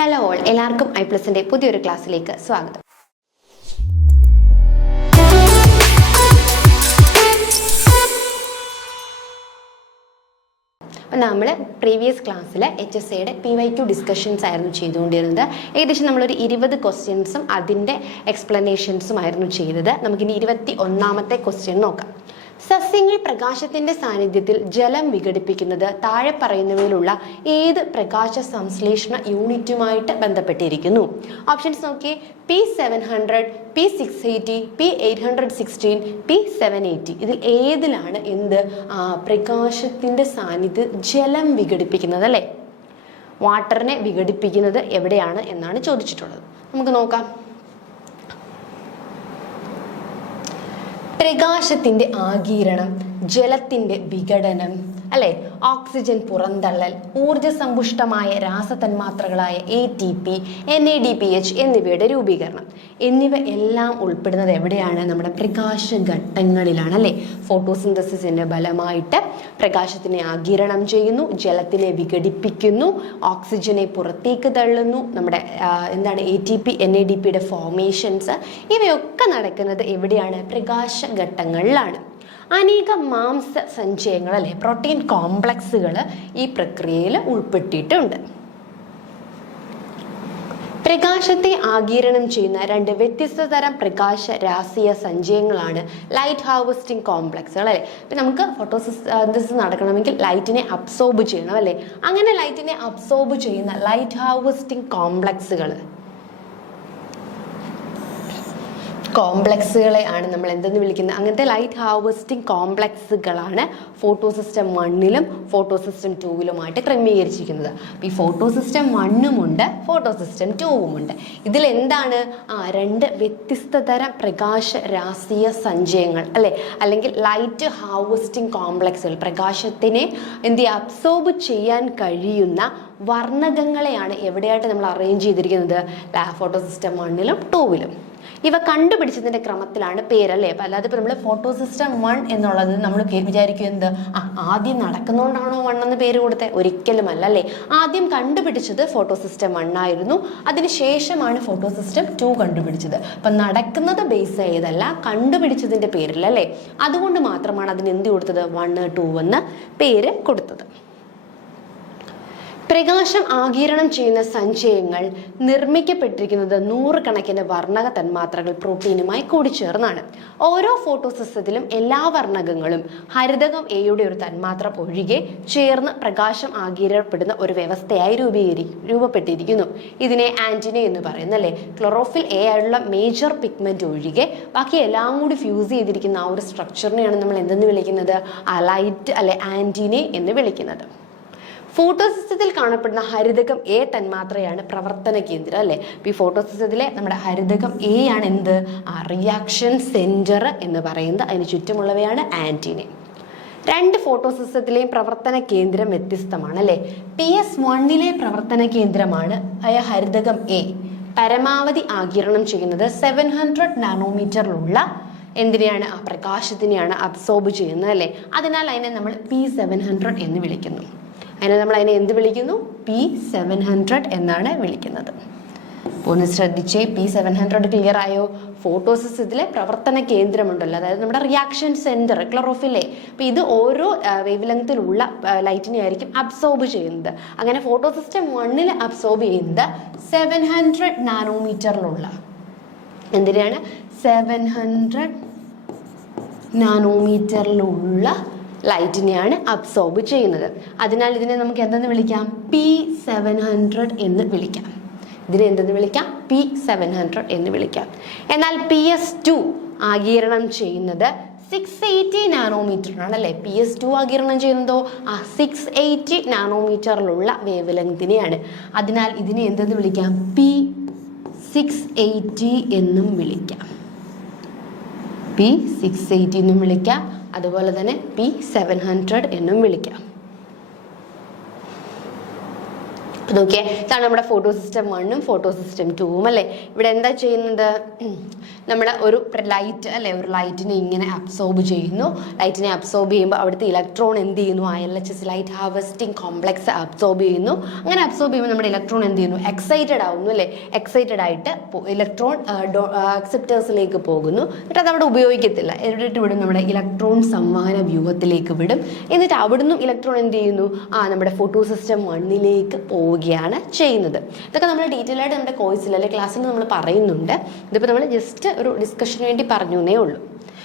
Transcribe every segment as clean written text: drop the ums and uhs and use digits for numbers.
Hello all, എല്ലാവർക്കും ഐ+ന്റെ പുതിയൊരു ക്ലാസ്സിലേക്ക് സ്വാഗതം. നമ്മൾ പ്രീവിയസ് ക്ലാസ്സിൽ HSAയുടെ PYQ ഡിസ്കഷൻസ് ആയിരുന്നു ചെയ്തുകൊണ്ടിരുന്നത്. ഏകദേശം നമ്മളൊരു 20 ക്വസ്റ്റ്യൻസും അതിൻ്റെ എക്സ്പ്ലനേഷൻസും ആയിരുന്നു ചെയ്തത്. നമുക്കിനി 21ാമത്തെ ക്വസ്റ്റ്യൻ നോക്കാം. സസ്യങ്ങൾ പ്രകാശത്തിന്റെ സാന്നിധ്യത്തിൽ ജലം വിഘടിപ്പിക്കുന്നത് താഴെ പറയുന്നവയിലുള്ള ഏത് പ്രകാശ സംശ്ലേഷണ യൂണിറ്റുമായിട്ട് ബന്ധപ്പെട്ടിരിക്കുന്നു? ഓപ്ഷൻസ് നോക്കിയേ. P700, P680, P816, P780. ഇതിൽ ഏതിലാണ് പ്രകാശത്തിന്റെ സാന്നിധ്യത്തിൽ ജലം വിഘടിപ്പിക്കുന്നത്? അല്ലേ, വാട്ടറിനെ വിഘടിപ്പിക്കുന്നത് എവിടെയാണ് എന്നാണ് ചോദിച്ചിട്ടുള്ളത്. നമുക്ക് നോക്കാം. പ്രകാശത്തിന്റെ ആഗിരണം, ജലത്തിന്റെ വിഘടനം, അല്ലെ, ഓക്സിജൻ പുറന്തള്ളൽ, ഊർജ്ജസമ്പുഷ്ടമായ രാസതന്മാത്രകളായ ATP, NADPH എന്നിവയുടെ രൂപീകരണം എന്നിവ എല്ലാം ഉൾപ്പെടുന്നത് എവിടെയാണ്? നമ്മുടെ പ്രകാശ ഘട്ടങ്ങളിലാണ്. അല്ലെ, ഫോട്ടോസിന്തസിന്റെ ഫലമായിട്ട് പ്രകാശത്തിനെ ആഗിരണം ചെയ്യുന്നു, ജലത്തിനെ വിഘടിപ്പിക്കുന്നു, ഓക്സിജനെ പുറത്തേക്ക് തള്ളുന്നു, നമ്മുടെ ATP, NADPയുടെ ഫോർമേഷൻസ് ഇവയൊക്കെ നടക്കുന്നത് എവിടെയാണ്? പ്രകാശ ഘട്ടങ്ങളിലാണ്. അനേകം മാംസ സഞ്ചയങ്ങൾ, അല്ലെ, പ്രോട്ടീൻ കോംപ്ലക്സുകൾ ഈ പ്രക്രിയയിൽ ഉൾപ്പെട്ടിട്ടുണ്ട്. പ്രകാശത്തെ ആഗിരണം ചെയ്യുന്ന 2 വ്യത്യസ്ത തരം പ്രകാശ രാശീയ സഞ്ചയങ്ങളാണ് ലൈറ്റ് ഹാർവെസ്റ്റിംഗ് കോംപ്ലക്സുകൾ. അല്ലെ, ഇപ്പം നമുക്ക് ഫോട്ടോസിന്തസിസ് നടക്കണമെങ്കിൽ ലൈറ്റിനെ അബ്സോർബ് ചെയ്യണം. അല്ലെ, അങ്ങനെ ലൈറ്റിനെ അബ്സോർബ് ചെയ്യുന്ന ലൈറ്റ് ഹാർവെസ്റ്റിംഗ് കോംപ്ലക്സുകളെ ആണ് നമ്മൾ എന്തെന്ന് വിളിക്കുന്നത്? അങ്ങനത്തെ ലൈറ്റ് ഹാർവെസ്റ്റിംഗ് കോംപ്ലക്സുകളാണ് ഫോട്ടോസിസ്റ്റം 1ലും ഫോട്ടോസിസ്റ്റം 2വിലുമായിട്ട് ക്രമീകരിച്ചിരിക്കുന്നത്. ഈ ഫോട്ടോസിസ്റ്റം 1ഉം ഉണ്ട്, ഫോട്ടോസിസ്റ്റം 2വും ഉണ്ട്. ഇതിൽ എന്താണ്? 2 വ്യത്യസ്ത തരം പ്രകാശ രാശീയ സഞ്ചയങ്ങൾ, അല്ലെ, അല്ലെങ്കിൽ ലൈറ്റ് ഹാർവെസ്റ്റിംഗ് കോംപ്ലക്സുകൾ, പ്രകാശത്തിനെ അബ്സോർബ് ചെയ്യാൻ കഴിയുന്ന വർണ്ണകങ്ങളെയാണ് എവിടെയായിട്ട് നമ്മൾ അറേഞ്ച് ചെയ്തിരിക്കുന്നത്? ഫോട്ടോസിസ്റ്റം 1ലും 2വിലും. ഇവ കണ്ടുപിടിച്ചതിന്റെ ക്രമത്തിലാണ് പേരല്ലേ. അപ്പം അല്ലാതെ ഇപ്പം നമ്മൾ ഫോട്ടോസിസ്റ്റം 1 എന്നുള്ളത് നമ്മൾ വിചാരിക്കുന്നത് ആദ്യം നടക്കുന്നതുകൊണ്ടാണോ 1 എന്ന് പേര് കൊടുത്തത്? ഒരിക്കലും അല്ല. അല്ലേ, ആദ്യം കണ്ടുപിടിച്ചത് ഫോട്ടോസിസ്റ്റം 1 ആയിരുന്നു, അതിനുശേഷമാണ് ഫോട്ടോസിസ്റ്റം 2 കണ്ടുപിടിച്ചത്. അപ്പം നടക്കുന്നത് ബേസ് ചെയ്തല്ല, കണ്ടുപിടിച്ചതിന്റെ പേരിൽ. അല്ലേ, അതുകൊണ്ട് മാത്രമാണ് അതിന് എന്ത് കൊടുത്തത്? 1, 2 എന്ന് പേര് കൊടുത്തത്. പ്രകാശം ആഗിരണം ചെയ്യുന്ന സഞ്ചയങ്ങൾ നിർമ്മിക്കപ്പെട്ടിരിക്കുന്നത് 100 കണക്കിന് വർണ്ണക തന്മാത്രകൾ പ്രോട്ടീനുമായി കൂടിച്ചേർന്നാണ്. ഓരോ ഫോട്ടോസിസ്റ്റത്തിലും എല്ലാ വർണ്ണകങ്ങളും ഹരിതകം എയുടെ ഒരു തന്മാത്ര ഒഴികെ ചേർന്ന് പ്രകാശം ആഗിരപ്പെടുന്ന ഒരു വ്യവസ്ഥയായി രൂപപ്പെട്ടിരിക്കുന്നു. ഇതിനെ ആന്റിന എന്ന് പറയുന്നു. അല്ലെ, ക്ലോറോഫിൽ എ ആയുള്ള മേജർ പിഗ്മെന്റ് ഒഴികെ ബാക്കി എല്ലാം കൂടി ഫ്യൂസ് ചെയ്തിരിക്കുന്ന ആ ഒരു സ്ട്രക്ചറിനെയാണ് നമ്മൾ എന്തെന്ന് വിളിക്കുന്നത്? ലൈറ്റ്, അല്ലെ, ആന്റിനെ എന്ന് വിളിക്കുന്നത്. ഫോട്ടോസിസ്റ്റത്തിൽ കാണപ്പെടുന്ന ഹരിതകം എ തന്മാത്രയാണ് പ്രവർത്തന കേന്ദ്രം. അല്ലെ, ഈ ഫോട്ടോസിസ്റ്റത്തിലെ നമ്മുടെ ഹരിതകം എ ആണ് റിയാക്ഷൻ സെന്റർ എന്ന് പറയുന്നത്. അതിന് ചുറ്റുമുള്ളവയാണ് ആന്റിനെ. 2 ഫോട്ടോസിസ്റ്റത്തിലെയും പ്രവർത്തന കേന്ദ്രം വ്യത്യസ്തമാണ്. അല്ലെ, PS1ലെ പ്രവർത്തന കേന്ദ്രമാണ് ഹരിതകം എ പരമാവധി ആഗിരണം ചെയ്യുന്നത് 700 നാനോമീറ്ററിലുള്ള എന്തിനെയാണ്? പ്രകാശത്തിനെയാണ് അബ്സോർബ് ചെയ്യുന്നത്. അല്ലെ, അതിനാൽ അതിനെ നമ്മൾ P700 എന്ന് വിളിക്കുന്നു. നമ്മൾ അതിനെ എന്ത് വിളിക്കുന്നു? P700 എന്നാണ് വിളിക്കുന്നത്. ഒന്ന് ശ്രദ്ധിച്ചേ, P700 ക്ലിയർ ആയോ? ഫോട്ടോസിസ്റ്റത്തിലെ പ്രവർത്തന കേന്ദ്രമുണ്ടല്ലോ, അതായത് നമ്മുടെ റിയാക്ഷൻ സെന്റർ ക്ലോറോഫിലെ. അപ്പം ഇത് ഓരോ വേവ് ലെങ്തിലുള്ള ലൈറ്റിനെ ആയിരിക്കും അബ്സോർബ് ചെയ്യുന്നത്. അങ്ങനെ ഫോട്ടോസിസ്റ്റം 1ൽ അബ്സോർബ് ചെയ്യുന്നത് 700 നാനോമീറ്ററിലുള്ള എന്തിനാണ്? 700 നാനോമീറ്ററിലുള്ള ലൈറ്റിനെയാണ് അബ്സോർബ് ചെയ്യുന്നത്. അതിനാൽ ഇതിനെ നമുക്ക് എന്തെന്ന് വിളിക്കാം? P700 എന്ന് വിളിക്കാം. ഇതിനെ എന്തെന്ന് വിളിക്കാം? P700 എന്ന് വിളിക്കാം. എന്നാൽ PS2 ആഗിരണം ചെയ്യുന്നത് 680 നാനോമീറ്ററിനാണ്. അല്ലെ, PS2 ആഗിരണം ചെയ്യുന്നതോ 680 നാനോമീറ്ററിലുള്ള വേവ് ലെങ്തിനെയാണ്. അതിനാൽ ഇതിനെ എന്തെന്ന് വിളിക്കാം? P680 എന്നും വിളിക്കാം. P680 എന്നും വിളിക്കാം. അതുപോലെ തന്നെ P700 എന്നും വിളിക്കാം. നോക്കിയേ, ഇതാണ് നമ്മുടെ ഫോട്ടോ സിസ്റ്റം 1ഉം ഫോട്ടോ സിസ്റ്റം 2ഉം അല്ലേ. ഇവിടെ എന്താ ചെയ്യുന്നത്, നമ്മുടെ ഒരു ലൈറ്റ് അല്ലേ, ഒരു ലൈറ്റിനെ ഇങ്ങനെ അബ്സോർബ് ചെയ്യുന്നു. ലൈറ്റിനെ അബ്സോർബ് ചെയ്യുമ്പോൾ അവിടുത്തെ ഇലക്ട്രോൺ എന്ത് ചെയ്യുന്നു, ILHS light harvesting complex absorb ചെയ്യുന്നു. അങ്ങനെ അബ്സോർബ് ചെയ്യുമ്പോൾ നമ്മുടെ ഇലക്ട്രോൺ എന്ത് ചെയ്യുന്നു, എക്സൈറ്റഡ് ആവുന്നു അല്ലേ. എക്സൈറ്റഡ് ആയിട്ട് ഇലക്ട്രോൺ അക്സെപ്റ്റേഴ്സിലേക്ക് പോകുന്നു. എന്നിട്ട് അത് അവിടെ ഉപയോഗിക്കത്തില്ല, എന്നിട്ട് വിടും നമ്മുടെ ഇലക്ട്രോൺ സംവഹന വ്യൂഹത്തിലേക്ക് വിടും. എന്നിട്ട് അവിടുന്ന് ഇലക്ട്രോൺ എന്ത് ചെയ്യുന്നു, നമ്മുടെ ഫോട്ടോ സിസ്റ്റം 1ലേക്ക് പോവുകയാണ് ചെയ്യുന്നത്. ഇതൊക്കെ നമ്മൾ ഡീറ്റെയിൽ ആയിട്ട് നമ്മുടെ കോഴ്സിൽ അല്ലെങ്കിൽ ക്ലാസ്സിൽ നമ്മൾ പറയുന്നുണ്ട്. ഇതിപ്പോൾ നമ്മൾ ജസ്റ്റ് ഒരു ഡിസ്കഷന് വേണ്ടി പറഞ്ഞേ ഉള്ളൂ.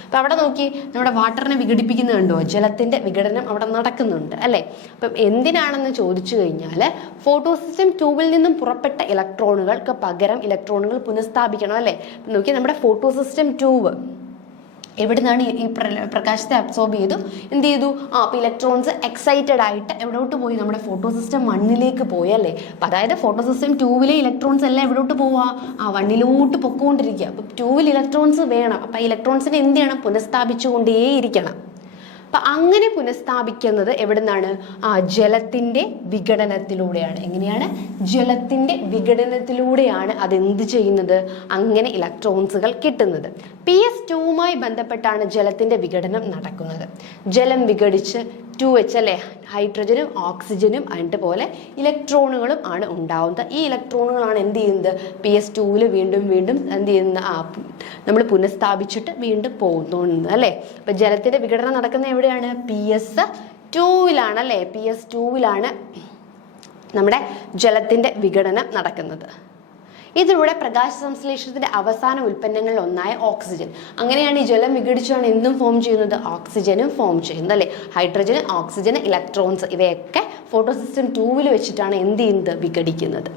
അപ്പം അവിടെ നോക്കി, നമ്മുടെ വാട്ടറിനെ വിഘടിപ്പിക്കുന്നത് കണ്ടോ, ജലത്തിന്റെ വിഘടനം അവിടെ നടക്കുന്നുണ്ട് അല്ലേ. അപ്പം എന്തിനാണെന്ന് ചോദിച്ചു കഴിഞ്ഞാൽ ഫോട്ടോ സിസ്റ്റം 2വിൽ നിന്നും പുറപ്പെട്ട ഇലക്ട്രോണുകൾക്ക് പകരം ഇലക്ട്രോണുകൾ പുനഃസ്ഥാപിക്കണം അല്ലേ. നോക്കി, നമ്മുടെ ഫോട്ടോ സിസ്റ്റം 2 എവിടെ നിന്നാണ് ഈ പ്രകാശത്തെ അബ്സോർബ് ചെയ്തു, എന്ത് ചെയ്തു, അപ്പോൾ ഇലക്ട്രോൺസ് എക്സൈറ്റഡ് ആയിട്ട് എവിടോട്ട് പോയി, നമ്മുടെ ഫോട്ടോ സിസ്റ്റം 1ലേക്ക് പോയി അല്ലേ. അപ്പം അതായത് ഫോട്ടോ സിസ്റ്റം 2വിലെ ഇലക്ട്രോൺസ് എല്ലാം എവിടോട്ട് പോവുക, 1ലോട്ട് പൊക്കോണ്ടിരിക്കുക. അപ്പം 2വിൽ ഇലക്ട്രോൺസ് വേണം. അപ്പം ഇലക്ട്രോൺസിനെ എന്ത് ചെയ്യണം, പുനഃസ്ഥാപിച്ചുകൊണ്ടേയിരിക്കണം. അപ്പം അങ്ങനെ പുനഃസ്ഥാപിക്കുന്നത് എവിടെ നിന്നാണ്, ജലത്തിൻ്റെ വിഘടനത്തിലൂടെയാണ്. എങ്ങനെയാണ്, ജലത്തിൻ്റെ വിഘടനത്തിലൂടെയാണ് അതെന്ത് ചെയ്യുന്നത്, അങ്ങനെ ഇലക്ട്രോൺസുകൾ കിട്ടുന്നത്. PS2വുമായി ബന്ധപ്പെട്ടാണ് ജലത്തിൻ്റെ വിഘടനം നടക്കുന്നത്. ജലം വിഘടിച്ച് 2H അല്ലേ, ഹൈഡ്രജനും ഓക്സിജനും അതിൻ്റെ പോലെ ഇലക്ട്രോണുകളും ആണ് ഉണ്ടാവുന്നത്. ഈ ഇലക്ട്രോണുകളാണ് എന്ത് ചെയ്യുന്നത്, PS2വിൽ വീണ്ടും വീണ്ടും എന്ത് ചെയ്യുന്ന നമ്മൾ പുനഃസ്ഥാപിച്ചിട്ട് വീണ്ടും പോകുന്നുണ്ട് അല്ലേ. അപ്പം ജലത്തിൻ്റെ വിഘടനം നടക്കുന്ന എവിടെയാണ്, PS2വിലാണ് അല്ലേ. PS2വിലാണ് നമ്മുടെ ജലത്തിൻ്റെ വിഘടനം നടക്കുന്നത്. ഇതിലൂടെ പ്രകാശ സംശ്ലേഷണത്തിന്റെ അവസാന ഉൽപ്പന്നങ്ങളിൽ ഒന്നായ ഓക്സിജൻ, അങ്ങനെയാണ് ഈ ജലം വിഘടിച്ചാണ് എന്തും ഫോം ചെയ്യുന്നത്, ഓക്സിജനും ഫോം ചെയ്യുന്നത് അല്ലേ. ഹൈഡ്രജൻ, ഓക്സിജൻ, ഇലക്ട്രോൺസ് ഇവയൊക്കെ ഫോട്ടോ സിസ്റ്റം 2വിൽ വെച്ചിട്ടാണ് എന്ത് ചെയ്യുന്നത്, വിഘടിക്കുന്നത്.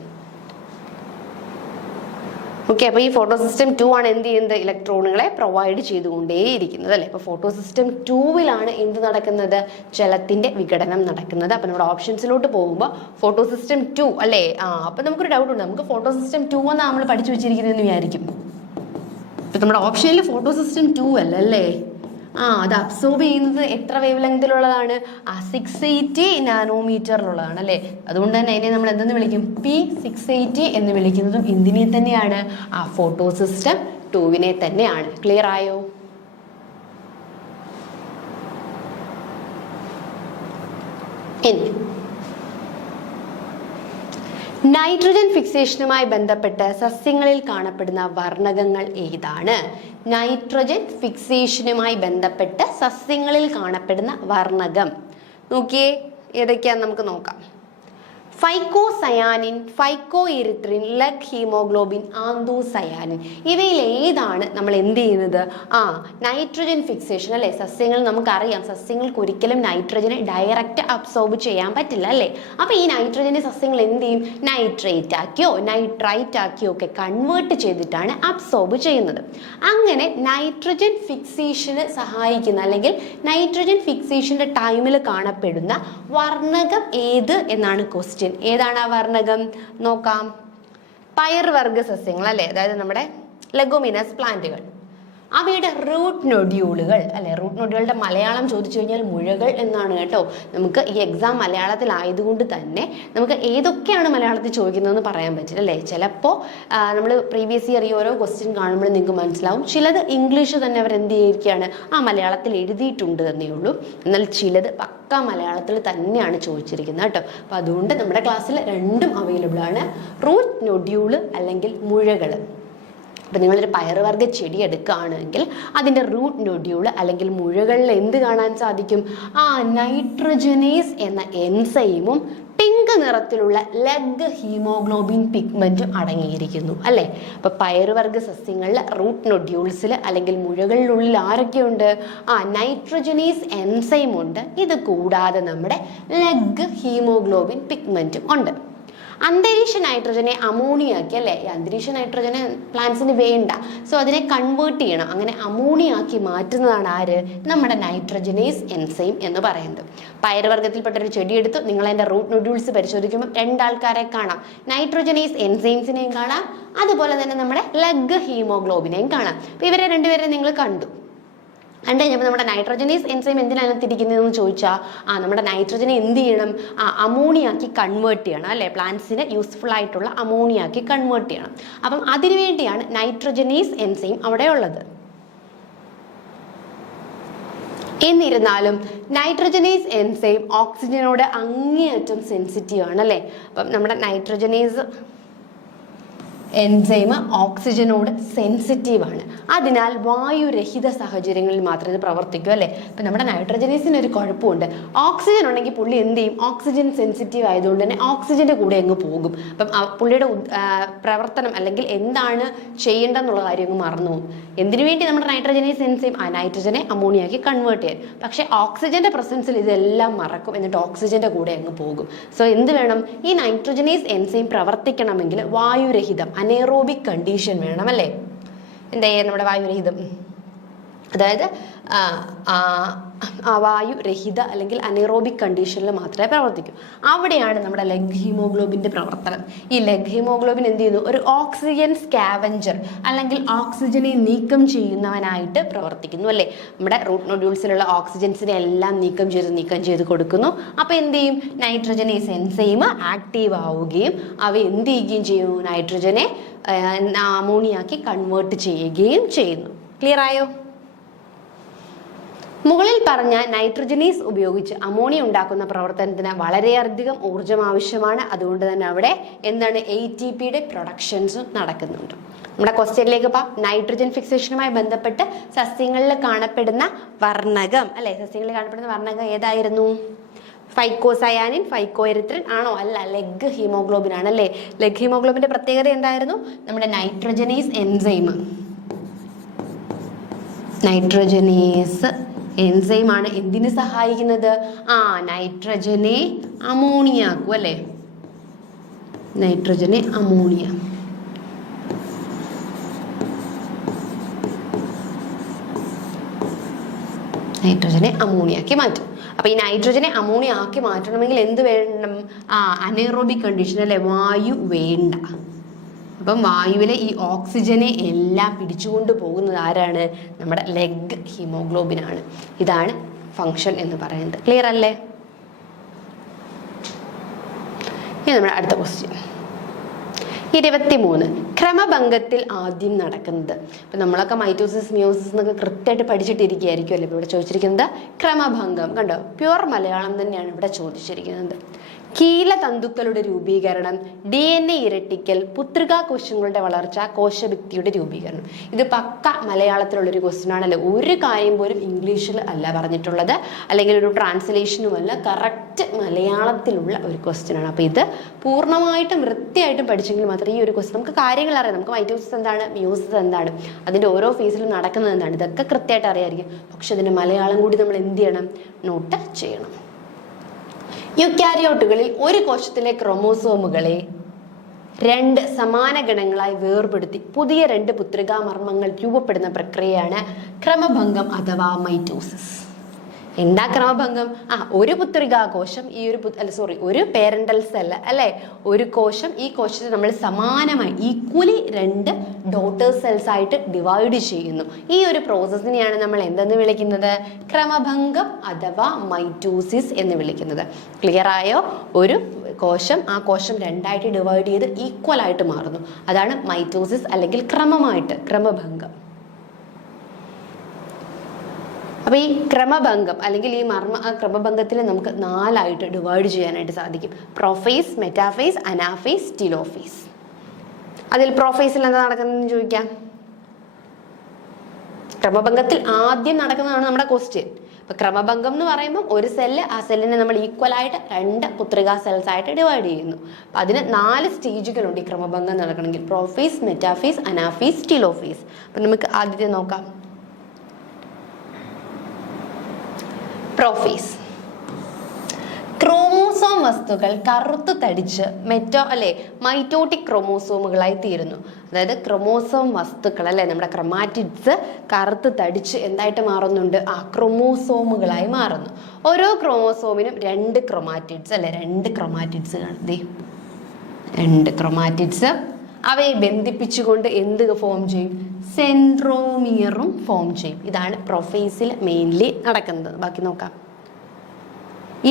ഓക്കെ, അപ്പോൾ ഈ ഫോട്ടോ സിസ്റ്റം 2 ആണ് എന്ത് ചെയ്യുന്നത്, ഇലക്ട്രോണുകളെ പ്രൊവൈഡ് ചെയ്തുകൊണ്ടേയിരിക്കുന്നത് അല്ലേ. അപ്പോൾ ഫോട്ടോ സിസ്റ്റം 2വിലാണ് എന്ത് നടക്കുന്നത്, ജലത്തിന്റെ വിഘടനം നടക്കുന്നത്. അപ്പോൾ നമ്മുടെ ഓപ്ഷൻസിലോട്ട് പോകുമ്പോൾ ഫോട്ടോ സിസ്റ്റം 2 അല്ലേ. അപ്പോൾ നമുക്കൊരു ഡൗട്ട് ഉണ്ട്, നമുക്ക് ഫോട്ടോ സിസ്റ്റം 2 എന്നാണ് നമ്മൾ പഠിച്ചു വെച്ചിരിക്കുന്നതെന്ന് വിചാരിക്കും. ഇപ്പം നമ്മുടെ ഓപ്ഷനിൽ ഫോട്ടോ സിസ്റ്റം 2 അല്ലേ. അത് അബ്സോർബ് ചെയ്യുന്നത് എത്ര വേവ് ലെങ്തിലുള്ളതാണ്, 680 നാനോമീറ്ററിലുള്ളതാണ് അല്ലേ. അതുകൊണ്ട് തന്നെ അതിനെ നമ്മൾ എന്തെന്ന് വിളിക്കും, P680 എന്ന് വിളിക്കുന്നതും എന്തിനെ തന്നെയാണ്, ഫോട്ടോ സിസ്റ്റം 2വിനെ തന്നെയാണ്. ക്ലിയർ ആയോ? ഇനി നൈട്രജൻ ഫിക്സേഷനുമായി ബന്ധപ്പെട്ട് സസ്യങ്ങളിൽ കാണപ്പെടുന്ന വർണ്ണകങ്ങൾ ഏതാണ്? നൈട്രജൻ ഫിക്സേഷനുമായി ബന്ധപ്പെട്ട് സസ്യങ്ങളിൽ കാണപ്പെടുന്ന വർണ്ണകം നോക്കിയേ, ഏതൊക്കെയാന്ന് നമുക്ക് നോക്കാം. ഫൈക്കോസയാനിൻ, ഫൈക്കോഇറിത്രിൻ, ലെഗ് ഹീമോഗ്ലോബിൻ, ആന്തോസയാനിൻ, ഇവയിൽ ഏതാണ് നമ്മൾ എന്ത് ചെയ്യുന്നത്, നൈട്രജൻ ഫിക്സേഷൻ അല്ലേ. സസ്യങ്ങൾ നമുക്കറിയാം, സസ്യങ്ങൾക്ക് ഒരിക്കലും നൈട്രജനെ ഡയറക്റ്റ് അബ്സോർബ് ചെയ്യാൻ പറ്റില്ല അല്ലേ. അപ്പോൾ ഈ നൈട്രജനെ സസ്യങ്ങൾ എന്ത് ചെയ്യും, നൈട്രേറ്റ് ആക്കിയോ നൈട്രൈറ്റ് ആക്കിയോ ഒക്കെ കൺവേർട്ട് ചെയ്തിട്ടാണ് അബ്സോർബ് ചെയ്യുന്നത്. അങ്ങനെ നൈട്രജൻ ഫിക്സേഷന് സഹായിക്കുന്ന അല്ലെങ്കിൽ നൈട്രജൻ ഫിക്സേഷന്റെ ടൈമിൽ കാണപ്പെടുന്ന വർണ്ണകം ഏത് എന്നാണ് ക്വസ്റ്റ്യൻ. ഏതാണ് ആ വർണ്ണകം നോക്കാം. പയർവർഗ സസ്യങ്ങൾ അല്ലെ, അതായത് നമ്മുടെ ലെഗുമിനസ് പ്ലാന്റുകൾ, അവയുടെ റൂട്ട് നൊഡ്യൂളുകൾ അല്ലെ. റൂട്ട് നൊഡ്യൂളുടെ മലയാളം ചോദിച്ചു കഴിഞ്ഞാൽ മുഴകൾ എന്നാണ് കേട്ടോ. നമുക്ക് ഈ എക്സാം മലയാളത്തിലായതുകൊണ്ട് തന്നെ നമുക്ക് ഏതൊക്കെയാണ് മലയാളത്തിൽ ചോദിക്കുന്നതെന്ന് പറയാൻ പറ്റില്ല അല്ലേ. ചിലപ്പോൾ നമ്മൾ പ്രീവിയസ് ഇയർ ഈ ഓരോ ക്വസ്റ്റ്യൻ കാണുമ്പോൾ നിങ്ങൾക്ക് മനസ്സിലാവും, ചിലത് ഇംഗ്ലീഷ് തന്നെ അവർ എന്ത് ചെയ്തിരിക്കുകയാണ്, മലയാളത്തിൽ എഴുതിയിട്ടുണ്ട് എന്നേ ഉള്ളൂ. എന്നാൽ ചിലത് പക്ക മലയാളത്തിൽ തന്നെയാണ് ചോദിച്ചിരിക്കുന്നത് കേട്ടോ. അപ്പം അതുകൊണ്ട് നമ്മുടെ ക്ലാസ്സിൽ രണ്ടും അവൈലബിൾ ആണ്, റൂട്ട് നൊഡ്യൂള് അല്ലെങ്കിൽ മുഴകൾ. അപ്പം നിങ്ങളൊരു പയറുവർഗ്ഗ ചെടി എടുക്കുകയാണെങ്കിൽ അതിൻ്റെ റൂട്ട് നൊഡ്യൂള് അല്ലെങ്കിൽ മുഴകളിൽ എന്ത് കാണാൻ സാധിക്കും, നൈട്രജനേസ് എന്ന എൻസൈമും പിങ്ക് നിറത്തിലുള്ള ലെഗ് ഹീമോഗ്ലോബിൻ പിഗ്മെന്റും അടങ്ങിയിരിക്കുന്നു അല്ലേ. അപ്പോൾ പയറുവർഗ്ഗ സസ്യങ്ങളിലെ റൂട്ട് നൊഡ്യൂൾസിൽ അല്ലെങ്കിൽ മുഴകളിലുള്ളിൽ ആരൊക്കെയുണ്ട്, നൈട്രജനേസ് എൻസൈം ഉണ്ട്. ഇത് കൂടാതെ നമ്മുടെ ലെഗ് ഹീമോഗ്ലോബിൻ പിഗ്മെന്റും ഉണ്ട്. അന്തരീക്ഷ നൈട്രജനെ അമോണിയാക്കി അല്ലേ. ഈ അന്തരീക്ഷ നൈട്രജനെ പ്ലാന്റ്സിന് വേണ്ട, സോ അതിനെ കൺവേർട്ട് ചെയ്യണം. അങ്ങനെ അമോണിയാക്കി മാറ്റുന്നതാണ് ആര്, നമ്മുടെ നൈട്രജനേസ് എൻസൈം എന്ന് പറയുന്നത്. പയറുവർഗ്ഗത്തിൽപ്പെട്ടൊരു ചെടി എടുത്തു, നിങ്ങൾ അതിൻ്റെ റൂട്ട് നൊഡ്യൂൾസ് പരിശോധിക്കുമ്പോൾ രണ്ടാൾക്കാരെ കാണാം, നൈട്രജനേസ് എൻസൈംസിനെയും കാണാം, അതുപോലെ തന്നെ നമ്മുടെ ലെഗ് ഹീമോഗ്ലോബിനെയും കാണാം. അപ്പോൾ ഇവരെ രണ്ടുപേരെ നിങ്ങൾ കണ്ടു. കണ്ടു കഴിഞ്ഞപ്പോൾ നമ്മുടെ നൈട്രോജനേസ് എൻസൈം എന്തിനാണ് തിരിക്കുന്നതെന്ന് ചോദിച്ചാൽ നമ്മുടെ നൈട്രജനെ എന്ത് ചെയ്യണം, അമോണിയാക്കി കൺവേർട്ട് ചെയ്യണം അല്ലേ, പ്ലാന്റ്സിന് യൂസ്ഫുൾ ആയിട്ടുള്ള അമോണിയാക്കി കൺവേർട്ട് ചെയ്യണം. അപ്പം അതിനുവേണ്ടിയാണ് നൈട്രോജനേസ് എൻസൈം അവിടെ ഉള്ളത്. എന്നിരുന്നാലും നൈട്രോജനേസ് എൻസൈം ഓക്സിജനോട് അങ്ങേയറ്റം സെൻസിറ്റീവ് ആണ് അല്ലേ. അപ്പം നമ്മുടെ നൈട്രോജനേസ് എൻസൈം ഓക്സിജനോട് സെൻസിറ്റീവ് ആണ്. അതിനാൽ വായുരഹിത സാഹചര്യങ്ങളിൽ മാത്രമേ ഇത് പ്രവർത്തിക്കൂ അല്ലേ. ഇപ്പം നമ്മുടെ നൈട്രോജനേസിന് ഒരു കുഴപ്പമുണ്ട്, ഓക്സിജൻ ഉണ്ടെങ്കിൽ പുള്ളി എന്ത് ചെയ്യും, ഓക്സിജൻ സെൻസിറ്റീവ് ആയതുകൊണ്ട് തന്നെ ഓക്സിജന്റെ കൂടെ അങ്ങ് പോകും. അപ്പം പുള്ളിയുടെ പ്രവർത്തനം അല്ലെങ്കിൽ എന്താണ് ചെയ്യേണ്ടതെന്നുള്ള കാര്യം അങ്ങ് മറന്നു പോകും. എന്തിനു വേണ്ടി നമ്മുടെ നൈട്രോജനേസ് എൻസൈം നൈട്രജനെ അമോണിയാക്കി കൺവേർട്ട് ചെയ്യാൻ. പക്ഷേ ഓക്സിജന്റെ പ്രസൻസിൽ ഇതെല്ലാം മറക്കും, എന്നിട്ട് ഓക്സിജന്റെ കൂടെ അങ്ങ് പോകും. സോ എന്ത് വേണം, ഈ നൈട്രോജനേസ് എൻസൈം പ്രവർത്തിക്കണമെങ്കിൽ വായുരഹിതം അനേറോബിക് കണ്ടീഷൻ വേണം അല്ലേ. എന്താ ചെയ്യുക നമ്മുടെ വായുരഹിതം, അതായത് വായുരഹിത അല്ലെങ്കിൽ അനേറോബിക് കണ്ടീഷനിൽ മാത്രമേ പ്രവർത്തിക്കൂ. അവിടെയാണ് നമ്മുടെ ലെഗ് ഹീമോഗ്ലോബിൻ്റെ പ്രവർത്തനം. ഈ ലെഗ് ഹീമോഗ്ലോബിൻ എന്ത് ചെയ്യുന്നു, ഒരു ഓക്സിജൻ സ്കാവഞ്ചർ അല്ലെങ്കിൽ ഓക്സിജനെ നീക്കം ചെയ്യുന്നവനായിട്ട് പ്രവർത്തിക്കുന്നു അല്ലേ. നമ്മുടെ റൂട്ട് നോഡ്യൂൾസിലുള്ള ഓക്സിജൻസിനെ എല്ലാം നീക്കം ചെയ്ത് കൊടുക്കുന്നു. അപ്പോൾ എന്ത് ചെയ്യും, നൈട്രോജനേസ് എൻസൈം ആക്റ്റീവ് ആവുകയും അവ എന്ത് ചെയ്യുകയും ചെയ്യും, നൈട്രജനെ അമോണിയാക്കി കൺവേർട്ട് ചെയ്യുകയും ചെയ്യുന്നു. ക്ലിയർ ആയോ? മുകളിൽ പറഞ്ഞ നൈട്രോജനേസ് ഉപയോഗിച്ച് അമോണിയ ഉണ്ടാക്കുന്ന പ്രവർത്തനത്തിന് വളരെയധികം ഊർജ്ജം ആവശ്യമാണ്. അതുകൊണ്ട് തന്നെ അവിടെ എന്താണ്, ATPയുടെ പ്രൊഡക്ഷൻസും നടക്കുന്നുണ്ട്. നമ്മുടെ ക്വസ്റ്റ്യനിലേക്ക് നൈട്രജൻ ഫിക്സേഷനുമായി ബന്ധപ്പെട്ട് സസ്യങ്ങളിൽ കാണപ്പെടുന്ന വർണ്ണകം അല്ലെ, സസ്യങ്ങളിൽ കാണപ്പെടുന്ന വർണ്ണകം ഏതായിരുന്നു? ഫൈക്കോസയാനിൻ, ഫൈക്കോഎറിത്രിൻ ആണോ? അല്ല, ലെഗ് ഹീമോഗ്ലോബിൻ ആണല്ലേ. ലെഗ് ഹീമോഗ്ലോബിന്റെ പ്രത്യേകത എന്തായിരുന്നു? നമ്മുടെ നൈട്രോജനേസ് എൻസൈം ആണ് എന്തിന് സഹായിക്കുന്നത്? നൈട്രജനെ അമോണിയാക്കും അല്ലേ, നൈട്രജനെ അമോണിയാക്കി മാറ്റും. അപ്പൊ ഈ നൈട്രജനെ അമോണിയ ആക്കി മാറ്റണമെങ്കിൽ എന്ത് വേണം? അനേറോബിക് കണ്ടീഷൻ അല്ലെ, വായു വേണ്ട. അപ്പം വായുവിലെ ഈ ഓക്സിജനെ എല്ലാം പിടിച്ചുകൊണ്ട് പോകുന്നത് ആരാണ്? നമ്മുടെ ലെഗ് ഹീമോഗ്ലോബിൻ ആണ്. ഇതാണ് ഫങ്ഷൻ എന്ന് പറയുന്നത്. ക്ലിയർ അല്ലേ? ഇനി നമ്മുടെ അടുത്ത ക്വസ്റ്റ്യൻ 23. ക്രമഭംഗത്തിൽ ആദ്യം നടക്കുന്നത്. ഇപ്പം നമ്മളൊക്കെ മൈറ്റോസിസ് മിയോസിസ് എന്നൊക്കെ കൃത്യമായിട്ട് പഠിച്ചിട്ടിരിക്കുകയായിരിക്കും അല്ലേ. ഇവിടെ ചോദിച്ചിരിക്കുന്നത് ക്രമഭംഗം. കണ്ടോ, പ്യുവർ മലയാളം തന്നെയാണ് ഇവിടെ ചോദിച്ചിരിക്കുന്നത്. കീലതന്തുക്കളുടെ രൂപീകരണം, DNA ഇരട്ടിക്കൽ, പുത്രികാ കോശങ്ങളുടെ വളർച്ച, കോശഭിത്തിയുടെ രൂപീകരണം. ഇത് പക്ക മലയാളത്തിലുള്ളൊരു ക്വസ്റ്റ്യൻ ആണല്ലോ. ഒരു കാര്യം പോലും ഇംഗ്ലീഷിൽ അല്ല പറഞ്ഞിട്ടുള്ളത്, അല്ലെങ്കിൽ ഒരു ട്രാൻസ്ലേഷനും അല്ല, കറക്റ്റ് മലയാളത്തിലുള്ള ഒരു ക്വസ്റ്റ്യൻ ആണ്. അപ്പോൾ ഇത് പൂർണ്ണമായിട്ടും വൃത്തിയായിട്ടും പഠിച്ചെങ്കിൽ മാത്രമേ ഈ ഒരു ക്വസ്റ്റ്യൻ നമുക്ക് കാര്യങ്ങൾ അറിയാം. നമുക്ക് മൈറ്റോസിസ് എന്താണ്, മിയോസിസ് എന്താണ്, അതിൻ്റെ ഓരോ ഫേസിലും നടക്കുന്നത് എന്താണ്, ഇതൊക്കെ കൃത്യമായിട്ട് അറിയാമായിരിക്കും. പക്ഷെ അതിൻ്റെ മലയാളം കൂടി നമ്മൾ എന്ത് ചെയ്യണം, നോട്ട് ചെയ്യണം. യൂക്യാരിയോട്ടുകളിൽ ഒരു കോശത്തിലെ ക്രോമോസോമുകളെ 2 സമാന ഗണങ്ങളായി വേർപെടുത്തി പുതിയ 2 പുത്രികാമർമ്മങ്ങൾ രൂപപ്പെടുന്ന പ്രക്രിയയാണ് ക്രമഭംഗം അഥവാ മൈറ്റോസിസ്. എന്താ ക്രമഭംഗം? ഒരു പുത്രികാകോശം ഒരു പേരന്റൽ സെൽ അല്ലെ, ഒരു കോശം, ഈ കോശത്തെ നമ്മൾ സമാനമായി ഈക്വലി 2 ഡോട്ടർ സെൽസ് ആയിട്ട് ഡിവൈഡ് ചെയ്യുന്നു. ഈ ഒരു പ്രോസസ്സിനെയാണ് നമ്മൾ എന്തെന്ന് വിളിക്കുന്നത്? ക്രമഭംഗം അഥവാ മൈറ്റോസിസ് എന്ന് വിളിക്കുന്നത്. ക്ലിയർ ആയോ? ഒരു കോശം, ആ കോശം 2ആയിട്ട് ഡിവൈഡ് ചെയ്ത് ഈക്വൽ ആയിട്ട് മാറുന്നു. അതാണ് മൈറ്റോസിസ് അല്ലെങ്കിൽ ക്രമഭംഗം. അപ്പോൾ ഈ ക്രമഭംഗം അല്ലെങ്കിൽ ഈ ക്രമഭംഗത്തിൽ നമുക്ക് 4ആയിട്ട് ഡിവൈഡ് ചെയ്യാനായിട്ട് സാധിക്കും. Prophase, metaphase, anaphase, telophase. അതിൽ പ്രോഫേസിൽ എന്താ നടക്കുന്നതെന്ന് ചോദിക്കാം. ക്രമഭംഗത്തിൽ ആദ്യം നടക്കുന്നതാണ് നമ്മുടെ ക്വസ്റ്റ്യൻ. ഇപ്പൊ ക്രമഭംഗം എന്ന് പറയുമ്പോൾ ഒരു സെല്ല്, ആ സെല്ലിനെ നമ്മൾ ഈക്വൽ ആയിട്ട് 2 പുത്രികാ സെൽസ് ആയിട്ട് ഡിവൈഡ് ചെയ്യുന്നു. അപ്പൊ അതിന് 4 സ്റ്റേജുകളുണ്ട് ഈ ക്രമഭംഗം നടക്കണമെങ്കിൽ. Prophase, metaphase, anaphase, telophase. അപ്പൊ നമുക്ക് ആദ്യത്തെ നോക്കാം. പ്രോഫേസ്. ക്രോമോസോം വസ്തുക്കൾ കറുത്തു തടിച്ച് മൈറ്റോട്ടിക് ക്രോമോസോമുകളായി തീരുന്നു. അതായത് ക്രോമോസോം വസ്തുക്കൾ അല്ലെ, നമ്മുടെ ക്രൊമാറ്റിഡ്സ് കറുത്ത് തടിച്ച് എന്തായിട്ട് മാറുന്നുണ്ട്? ക്രോമോസോമുകളായി മാറുന്നു. ഓരോ ക്രോമോസോമിനും 2 ക്രൊമാറ്റിഡ്സ് അല്ലെ, 2 ക്രൊമാറ്റിഡ്സ് കാണും. 2 ക്രൊമാറ്റിഡ്സ്. അവയെ ബന്ധിപ്പിച്ചുകൊണ്ട് എന്ത് ഫോം ചെയ്യും? സെൻട്രോമിയറും ഫോം ചെയ്യും. ഇതാണ് പ്രൊഫേസിൽ മെയിൻലി നടക്കുന്നത്. ബാക്കി നോക്കാം.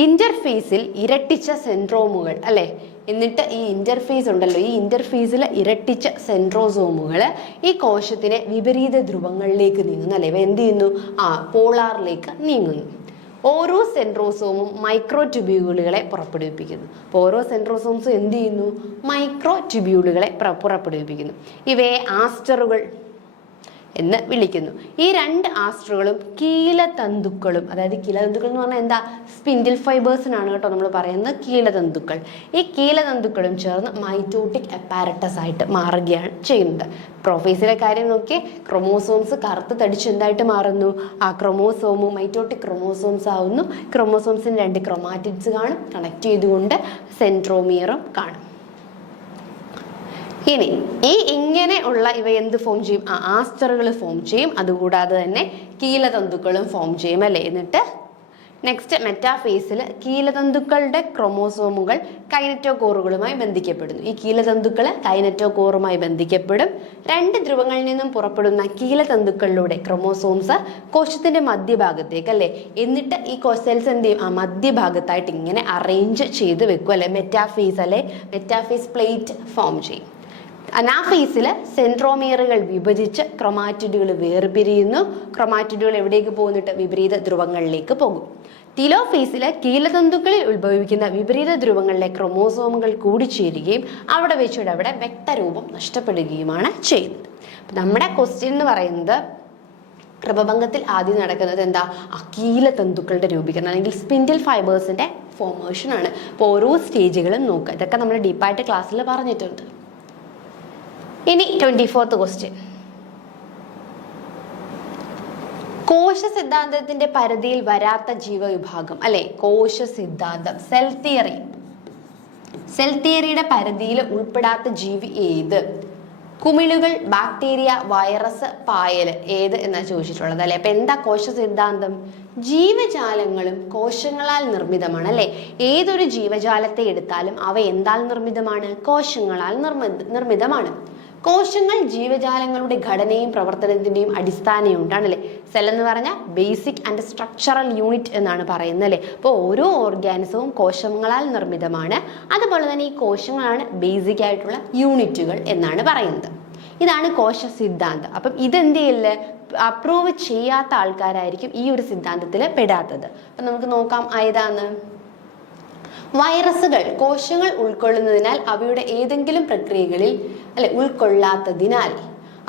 ഇന്റർഫേസിൽ ഇരട്ടിച്ച സെൻട്രോമുകൾ അല്ലെ, എന്നിട്ട് ഈ ഇന്റർഫേസ് ഉണ്ടല്ലോ, ഈ ഇന്റർഫേസിൽ ഇരട്ടിച്ച സെൻട്രോസോമുകൾ ഈ കോശത്തിനെ വിപരീത ധ്രുവങ്ങളിലേക്ക് നീങ്ങുന്നു അല്ലെ. ഇവ എന്ത് ചെയ്യുന്നു? പോളാറിലേക്ക് നീങ്ങുന്നു. ഓരോ സെൻട്രോസോമും മൈക്രോ ട്യൂബ്യൂളുകളെ പുറപ്പെടുവിപ്പിക്കുന്നു. അപ്പോൾ ഓരോ സെൻട്രോസോംസും എന്ത് ചെയ്യുന്നു? മൈക്രോ ട്യൂബ്യൂളുകളെ പുറപ്പെടുവിപ്പിക്കുന്നു. ഇവയെ ആസ്റ്ററുകൾ എന്ന് വിളിക്കുന്നു. ഈ രണ്ട് ആസ്റ്ററുകളും കീലതന്തുക്കളും, അതായത് കീലതന്തുക്കൾ എന്ന് പറഞ്ഞാൽ എന്താ? സ്പിൻഡിൽ ഫൈബേഴ്സിനാണ് കേട്ടോ നമ്മൾ പറയുന്നത് കീലതന്തുക്കൾ. ഈ കീലതന്തുക്കളും ചേർന്ന് മൈറ്റോട്ടിക് അപ്പാരറ്റസ് ആയിട്ട് മാറുകയാണ് ചെയ്യുന്നത്. പ്രൊഫേസിലെ കാര്യം നോക്കിയേ, ക്രോമോസോംസ് കറുത്ത് തടിച്ച് എന്തായിട്ട് മാറുന്നു? ആ ക്രോമോസോമും മൈറ്റോട്ടിക് ക്രോമോസോംസ് ആവുന്നു. ക്രോമോസോംസിന് 2 ക്രോമാറ്റിഡ്സ് കാണും, കണക്ട് ചെയ്തുകൊണ്ട് സെൻട്രോമിയറും കാണും. ഇനി ഈ ഇങ്ങനെ ഉള്ള ഇവ എന്ത് ഫോം ചെയ്യും? ആസ്റ്ററുകൾ ഫോം ചെയ്യും. അതുകൂടാതെ തന്നെ കീലതന്തുക്കളും ഫോം ചെയ്യും അല്ലേ. എന്നിട്ട് നെക്സ്റ്റ് മെറ്റാഫേസിൽ കീലതന്തുക്കളുടെ ക്രോമോസോമുകൾ കൈനറ്റോകോറുകളുമായി ബന്ധിക്കപ്പെടുന്നു. ഈ കീലതന്തുക്കൾ കൈനറ്റോകോറുമായി ബന്ധിക്കപ്പെടും. 2 ധ്രുവങ്ങളിൽ നിന്നും പുറപ്പെടുന്ന കീലതന്തുക്കളിലൂടെ ക്രോമോസോംസ് കോശത്തിന്റെ മധ്യഭാഗത്തേക്ക് അല്ലെ, എന്നിട്ട് ഈ സെൽസ് എന്ത് ചെയ്യും? മധ്യഭാഗത്തായിട്ട് ഇങ്ങനെ അറേഞ്ച് ചെയ്ത് വെക്കും അല്ലെ. മെറ്റാഫേസ് അല്ലെ, മെറ്റാഫേസ് പ്ലേറ്റ് ഫോം ചെയ്യും. അനാഫേസിൽ സെൻട്രോമിയറുകൾ വിഭജിച്ച് ക്രോമാറ്റിഡുകൾ വേർപിരിയുന്നു. ക്രോമാറ്റിഡുകൾ എവിടേക്ക് പോകുന്നിട്ട്? വിപരീത ധ്രുവങ്ങളിലേക്ക് പോകും. ടീലോഫേസിൽ കീലതന്തുക്കളിൽ ഉത്ഭവിക്കുന്ന വിപരീത ധ്രുവങ്ങളിലെ ക്രോമോസോമുകൾ കൂടിച്ചേരുകയും അവിടെ വെച്ചുകൊണ്ട് അവിടെ വ്യക്തരൂപം നഷ്ടപ്പെടുകയുമാണ് ചെയ്യുന്നത്. നമ്മുടെ ക്വസ്റ്റ്യൻ എന്ന് പറയുന്നത് കൃപഭംഗത്തിൽ ആദ്യം നടക്കുന്നത് എന്താ? കീലതന്തുക്കളുടെ രൂപീകരണം അല്ലെങ്കിൽ സ്പിൻഡിൽ ഫൈബേഴ്സിന്റെ ഫോർമേഷൻ ആണ്. അപ്പോൾ ഓരോ സ്റ്റേജുകളും നോക്കുക. ഇതൊക്കെ നമ്മൾ ഡീപ്പായിട്ട് ക്ലാസ്സിൽ പറഞ്ഞിട്ടുണ്ട്. ഇനി 24th ക്വസ്റ്റ്യൻ. കോശ സിദ്ധാന്തത്തിന്റെ പരിധിയിൽ വരാത്ത ജീവവിഭാഗം അല്ലെ, കോശ സിദ്ധാന്തം സെൽ തിയറിയുടെ പരിധിയിൽ ഉൾപ്പെടാത്ത ജീവി ഏത്? കുമിളുകൾ, ബാക്ടീരിയ, വൈറസ്, പായൽ ഏത് എന്നാ ചോദിച്ചിട്ടുള്ളത് അല്ലെ. അപ്പൊ എന്താ കോശ സിദ്ധാന്തം? ജീവജാലങ്ങളും കോശങ്ങളാൽ നിർമ്മിതമാണ് അല്ലെ. ഏതൊരു ജീവജാലത്തെ എടുത്താലും അവ എന്താൽ നിർമ്മിതമാണ്? കോശങ്ങളാൽ നിർമ്മിതമാണ്. കോശങ്ങൾ ജീവജാലങ്ങളുടെ ഘടനയും പ്രവർത്തനത്തിന്റെയും അടിസ്ഥാന യൂണിറ്റാണല്ലേ. സെൽ എന്ന് പറഞ്ഞാൽ ബേസിക് ആൻഡ് സ്ട്രക്ചറൽ യൂണിറ്റ് എന്നാണ് പറയുന്നത് അല്ലേ. അപ്പോൾ ഓരോ ഓർഗാനിസവും കോശങ്ങളാൽ നിർമ്മിതമാണ്. അതുപോലെ തന്നെ ഈ കോശങ്ങളാണ് ബേസിക് ആയിട്ടുള്ള യൂണിറ്റുകൾ എന്നാണ് പറയുന്നത്. ഇതാണ് കോശ സിദ്ധാന്തം. അപ്പം ഇതെന്ത് ചെയ്യില്ല, അപ്രൂവ് ചെയ്യാത്ത ആൾക്കാരായിരിക്കും ഈ ഒരു സിദ്ധാന്തത്തിൽ പെടാത്തത്. അപ്പം നമുക്ക് നോക്കാം ഏതാന്ന്. വൈറസുകൾ കോശങ്ങൾ ഉൾക്കൊള്ളുന്നതിനാൽ അവയുടെ ഏതെങ്കിലും പ്രക്രിയകളിൽ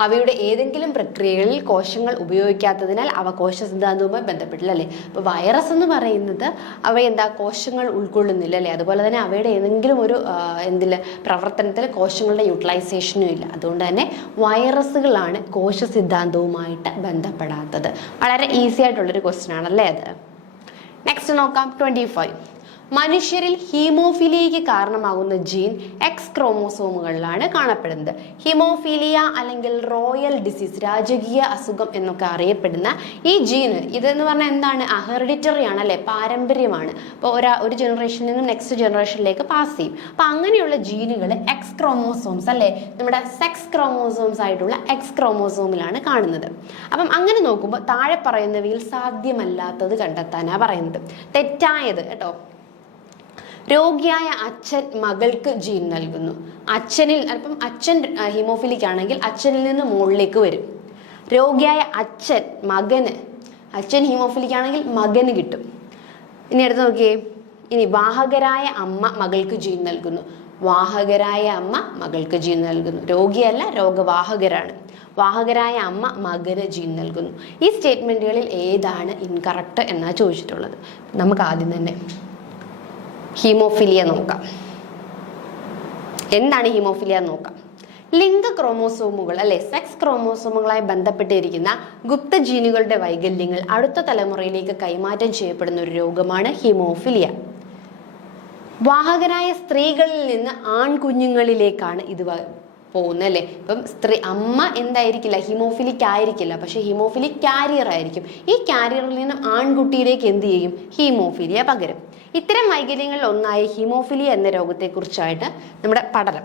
അവയുടെ ഏതെങ്കിലും പ്രക്രിയകളിൽ കോശങ്ങൾ ഉപയോഗിക്കാത്തതിനാൽ അവ കോശ സിദ്ധാന്തവുമായി ബന്ധപ്പെട്ടില്ല അല്ലേ. അപ്പൊ വൈറസ് എന്ന് പറയുന്നത് അവയെന്താ കോശങ്ങൾ ഉൾക്കൊള്ളുന്നില്ല അല്ലേ. അതുപോലെ തന്നെ അവയുടെ ഏതെങ്കിലും ഒരു പ്രവർത്തനത്തിൽ കോശങ്ങളുടെ യൂട്ടിലൈസേഷനും ഇല്ല. അതുകൊണ്ട് തന്നെ വൈറസുകളാണ് കോശ സിദ്ധാന്തവുമായിട്ട് ബന്ധപ്പെടാത്തത്. വളരെ ഈസി ആയിട്ടുള്ളൊരു ക്വസ്റ്റ്യൻ ആണല്ലേ അത്. നെക്സ്റ്റ് നോക്കാം 25. മനുഷ്യരിൽ ഹീമോഫിലിയയ്ക്ക് കാരണമാകുന്ന ജീൻ എക്സ് ക്രോമോസോമുകളിലാണ് കാണപ്പെടുന്നത്. ഹീമോഫീലിയ അല്ലെങ്കിൽ റോയൽ ഡിസീസ്, രാജകീയ അസുഖം എന്നൊക്കെ അറിയപ്പെടുന്ന ഈ ജീന് ഇതെന്ന് പറഞ്ഞാൽ എന്താണ്? ഹെറിഡിറ്ററി ആണ് അല്ലെ, പാരമ്പര്യമാണ്. അപ്പോൾ ഒരു ജനറേഷനിൽ നിന്നും നെക്സ്റ്റ് ജനറേഷനിലേക്ക് പാസ് ചെയ്യും. അപ്പൊ അങ്ങനെയുള്ള ജീനുകൾ എക്സ് ക്രോമോസോംസ് അല്ലെ, നമ്മുടെ സെക്സ് ക്രോമോസോംസ് ആയിട്ടുള്ള എക്സ് ക്രോമോസോമിലാണ് കാണുന്നത്. അപ്പം അങ്ങനെ നോക്കുമ്പോൾ താഴെ പറയുന്നവയിൽ സാധ്യമല്ലാത്തത് കണ്ടെത്താനാ പറയുന്നത്. തെറ്റായത് കേട്ടോ. രോഗിയായ അച്ഛൻ മകൾക്ക് ജീൻ നൽകുന്നു. അച്ഛൻ ഹീമോഫിലിക് ആണെങ്കിൽ അച്ഛനിൽ നിന്ന് മുകളിലേക്ക് വരും. രോഗിയായ അച്ഛൻ ഹീമോഫിലിക് ആണെങ്കിൽ മകന് കിട്ടും. ഇനി അടുത്ത് നോക്കിയേ. ഇനി വാഹകരായ അമ്മ മകൾക്ക് ജീൻ നൽകുന്നു. രോഗിയല്ല, രോഗവാഹകരാണ്. വാഹകരായ അമ്മ മകന് ജീൻ നൽകുന്നു. ഈ സ്റ്റേറ്റ്മെന്റുകളിൽ ഏതാണ് ഇൻകറക്റ്റ് എന്നാ ചോദിച്ചിട്ടുള്ളത്. നമുക്ക് ആദ്യം തന്നെ ഹീമോഫിലിയ നോക്കാം. എന്താണ് ഹീമോഫിലിയ നോക്കാം. ലിംഗ ക്രോമോസോമുകൾ അല്ലെ, സെക്സ് ക്രോമോസോമുകളായി ബന്ധപ്പെട്ടിരിക്കുന്ന ഗുപ്ത ജീനുകളുടെ വൈകല്യങ്ങൾ അടുത്ത തലമുറയിലേക്ക് കൈമാറ്റം ചെയ്യപ്പെടുന്ന ഒരു രോഗമാണ് ഹീമോഫിലിയ. വാഹകരായ സ്ത്രീകളിൽ നിന്ന് ആൺകുഞ്ഞുങ്ങളിലേക്കാണ് ഇത് പോകുന്നത് അല്ലേ. ഇപ്പം അമ്മ എന്തായിരിക്കില്ല, ഹീമോഫിലിക് ആയിരിക്കില്ല, പക്ഷെ ഹീമോഫിലിക് കാരിയർ ആയിരിക്കും. ഈ കാരിയറിൽ നിന്നും ആൺകുട്ടിയിലേക്ക് എന്ത് ചെയ്യും? ഹീമോഫിലിയ പകരും. ഇത്തരം വൈകല്യങ്ങളിൽ ഒന്നായ ഹീമോഫിലിയ എന്ന രോഗത്തെക്കുറിച്ചായിട്ട് നമ്മുടെ പഠനം.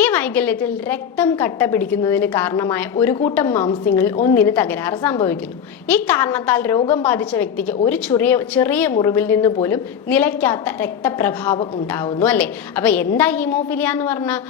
ഈ വൈകല്യത്തിൽ രക്തം കട്ട പിടിക്കുന്നതിന് കാരണമായ ഒരു കൂട്ടം മാംസ്യങ്ങളിൽ ഒന്നിന് തകരാറ് സംഭവിക്കുന്നു. ഈ കാരണത്താൽ രോഗം ബാധിച്ച വ്യക്തിക്ക് ഒരു ചെറിയ മുറിവിൽ നിന്ന് പോലും നിലയ്ക്കാത്ത രക്തപ്രഭാവം ഉണ്ടാവുന്നു അല്ലേ. അപ്പൊ എന്താ ഹീമോഫിലിയ എന്ന് പറഞ്ഞാൽ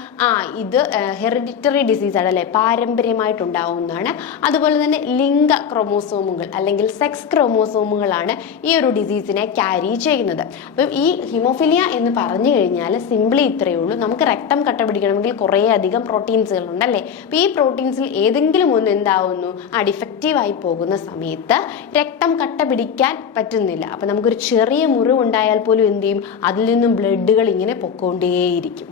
ഇത് ഹെറിഡിറ്ററി ഡിസീസ് ആണ് അല്ലെ, പാരമ്പര്യമായിട്ടുണ്ടാവുന്നതാണ്. അതുപോലെ തന്നെ ലിംഗ ക്രോമോസോമുകൾ അല്ലെങ്കിൽ സെക്സ് ക്രോമോസോമുകളാണ് ഈ ഒരു ഡിസീസിനെ ക്യാരി ചെയ്യുന്നത്. അപ്പം ഈ ഹീമോഫിലിയ എന്ന് പറഞ്ഞു കഴിഞ്ഞാൽ സിംപ്ലി ഇത്രയേ ഉള്ളൂ. നമുക്ക് രക്തം കട്ട പിടിക്കണമെങ്കിൽ കുറേ അധികം പ്രോട്ടീൻസുകൾ ഉണ്ടല്ലേ. അപ്പോൾ ഈ പ്രോട്ടീൻസിൽ ഏതെങ്കിലും ഒന്ന് എന്താവുന്നു, ഡിഫക്റ്റീവായി പോകുന്ന സമയത്ത് രക്തം കട്ട പിടിക്കാൻ പറ്റുന്നില്ല. അപ്പം നമുക്കൊരു ചെറിയ മുറിവ് ഉണ്ടായാൽ പോലും എന്ത് ചെയ്യും, അതിൽ നിന്നും ബ്ലഡുകൾ ഇങ്ങനെ പൊക്കോണ്ടേയിരിക്കും.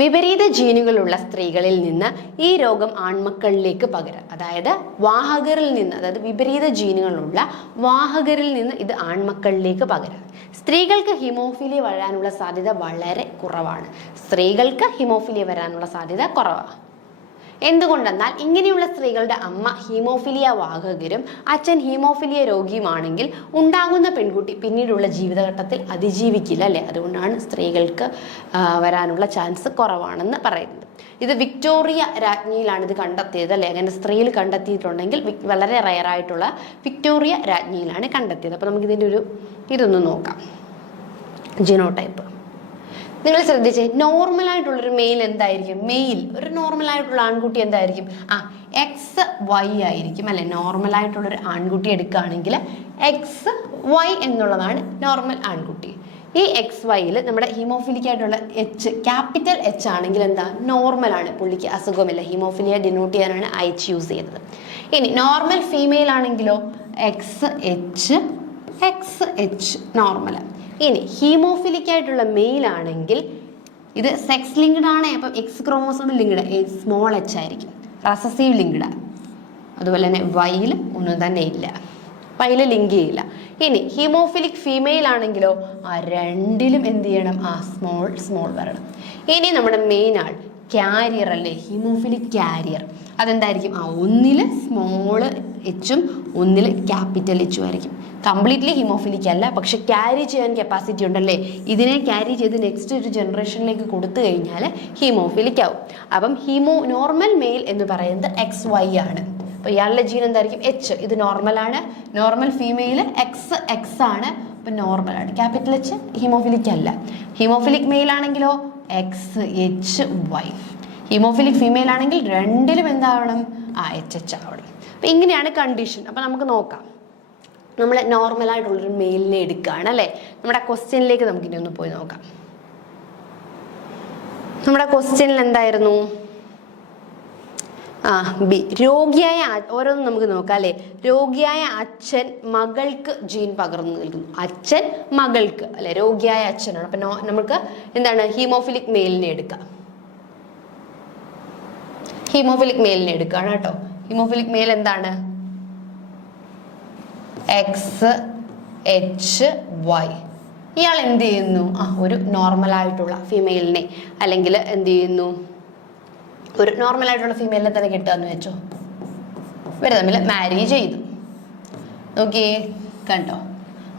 വിപരീത ജീനുകളുള്ള സ്ത്രീകളിൽ നിന്ന് ഈ രോഗം ആൺമക്കളിലേക്ക് പകരാം. അതായത് വാഹകരിൽ നിന്ന്, അതായത് വിപരീത ജീനുകളുള്ള വാഹകരിൽ നിന്ന് ഇത് ആൺമക്കളിലേക്ക് പകരാം. സ്ത്രീകൾക്ക് ഹീമോഫീലിയ വരാനുള്ള സാധ്യത വളരെ കുറവാണ്. എന്തുകൊണ്ടെന്നാൽ ഇങ്ങനെയുള്ള സ്ത്രീകളുടെ അമ്മ ഹീമോഫിലിയ വാഹകരും അച്ഛൻ ഹീമോഫിലിയ രോഗിയുമാണെങ്കിൽ ഉണ്ടാകുന്ന പെൺകുട്ടി പിന്നീടുള്ള ജീവിതഘട്ടത്തിൽ അതിജീവിക്കില്ല അല്ലേ. അതുകൊണ്ടാണ് സ്ത്രീകൾക്ക് വരാനുള്ള ചാൻസ് കുറവാണെന്ന് പറയുന്നത്. ഇത് വിക്ടോറിയ രാജ്ഞിയിലാണ് ഇത് കണ്ടെത്തിയത് അല്ലേ. അങ്ങനെ സ്ത്രീയിൽ കണ്ടെത്തിയിട്ടുണ്ടെങ്കിൽ വളരെ റയറായിട്ടുള്ള വിക്ടോറിയ രാജ്ഞിയിലാണ് കണ്ടെത്തിയത്. അപ്പോൾ നമുക്ക് ഇതിൻ്റെ ഇതൊന്ന് നോക്കാം. ജിനോടൈപ്പ് നിങ്ങൾ ശ്രദ്ധിച്ചേ, നോർമലായിട്ടുള്ളൊരു മെയിൽ എന്തായിരിക്കും? ഒരു നോർമലായിട്ടുള്ള ആൺകുട്ടി എന്തായിരിക്കും? XY ആയിരിക്കും അല്ലെ. നോർമലായിട്ടുള്ളൊരു ആൺകുട്ടി എടുക്കുകയാണെങ്കിൽ XY എന്നുള്ളതാണ് നോർമൽ ആൺകുട്ടി. ഈ XYയിൽ നമ്മുടെ ഹീമോഫിലിക് ആയിട്ടുള്ള ക്യാപിറ്റൽ H ആണെങ്കിൽ എന്താ, നോർമലാണ്, പുള്ളിക്ക് അസുഖമില്ല. ഹീമോഫിലിയ ഡിനോട്ട് ചെയ്യാനാണ് H യൂസ് ചെയ്തത്. ഇനി നോർമൽ ഫീമെയിൽ ആണെങ്കിലോ XH നോർമൽ. ഇനി ഹീമോഫിലിക് ആയിട്ടുള്ള മെയിൽ ആണെങ്കിൽ ഇത് സെക്സ് ലിങ്ക്ഡ് ആണ്. അപ്പം X ക്രോമോസോമിൽ ലിങ്ക്ഡ് സ്മോൾ h ആയിരിക്കും. Recessive linked. അതുപോലെ തന്നെ വൈയിൽ ഒന്നും തന്നെ ഇല്ല, വൈയിൽ ലിങ്ക് ചെയ്യില്ല. ഇനി ഹീമോഫിലിക് ഫീമെയിൽ ആണെങ്കിലോ രണ്ടിലും എന്ത് ചെയ്യണം, സ്മോൾ വരണം. ഇനി നമ്മുടെ മെയിൻ ആൾ ക്യാരിയർ അല്ലേ, ഹീമോഫിലിക് ക്യാരിയർ. അതെന്തായിരിക്കും? ഒന്നിൽ സ്മോൾ എച്ചും ഒന്നിൽ ക്യാപിറ്റൽ എച്ചും ആയിരിക്കും. കംപ്ലീറ്റ്ലി ഹീമോഫിലിക് അല്ല, പക്ഷെ ക്യാരി ചെയ്യാൻ കപ്പാസിറ്റി ഉണ്ടല്ലേ. ഇതിനെ ക്യാരി ചെയ്ത് നെക്സ്റ്റ് ഒരു ജനറേഷനിലേക്ക് കൊടുത്തു കഴിഞ്ഞാൽ ഹീമോഫിലിക് ആവും. അപ്പം നോർമൽ മെയിൽ എന്ന് പറയുന്നത് XY ആണ്. അപ്പോൾ ഇയാളുടെ ജീൻ എന്തായിരിക്കും? H. ഇത് നോർമലാണ്. നോർമൽ ഫീമെയിൽ X ആണ്. അപ്പം നോർമലാണ്. ക്യാപിറ്റൽ H ഹീമോഫിലിക് അല്ല. ഹീമോഫിലിക് മെയിൽ ആണെങ്കിലോ XHY. ഹീമോഫിലിക് ഫീമെയിൽ ആണെങ്കിൽ രണ്ടിലും എന്താവണം? HH ആവണം. അപ്പം ഇങ്ങനെയാണ് കണ്ടീഷൻ. അപ്പം നമുക്ക് നോക്കാം. നമ്മൾ നോർമലായിട്ടുള്ളൊരു മെയിലിനെ എടുക്കുകയാണ് അല്ലേ. നമ്മുടെ ക്വസ്റ്റ്യനിലേക്ക് നമുക്കിനി ഒന്ന് പോയി നോക്കാം. നമ്മുടെ ക്വസ്റ്റ്യനിൽ എന്തായിരുന്നു? ബി, രോഗിയായ ഓരോന്നും നമുക്ക് നോക്കാം അല്ലേ. രോഗിയായ അച്ഛൻ മകൾക്ക് ജീൻ പകർന്നു നൽകുന്നു. അച്ഛൻ മകൾക്ക് അല്ലെ, രോഗിയായ അച്ഛനാണ്. അപ്പൊ നമുക്ക് എന്താണ്, ഹീമോഫിലിക് മെയിലിനെ എടുക്കാം. ഹീമോഫിലിക് മെയിലിനെ എടുക്കുകയാണ് കേട്ടോ. ഹീമോഫിലിക് മെയിൽ എന്താണ്? XHY. ഇയാൾ എന്ത് ചെയ്യുന്നു? ഒരു നോർമലായിട്ടുള്ള ഫീമെയിലിനെ അല്ലെങ്കിൽ എന്ത് ചെയ്യുന്നു, ഒരു നോർമലായിട്ടുള്ള ഫീമെയിലിനെ തന്നെ കിട്ടുകയെന്ന് വെച്ചോ. ഇവർ തമ്മിൽ മാരേജ് ചെയ്തു. നോക്കിയേ, കണ്ടോ,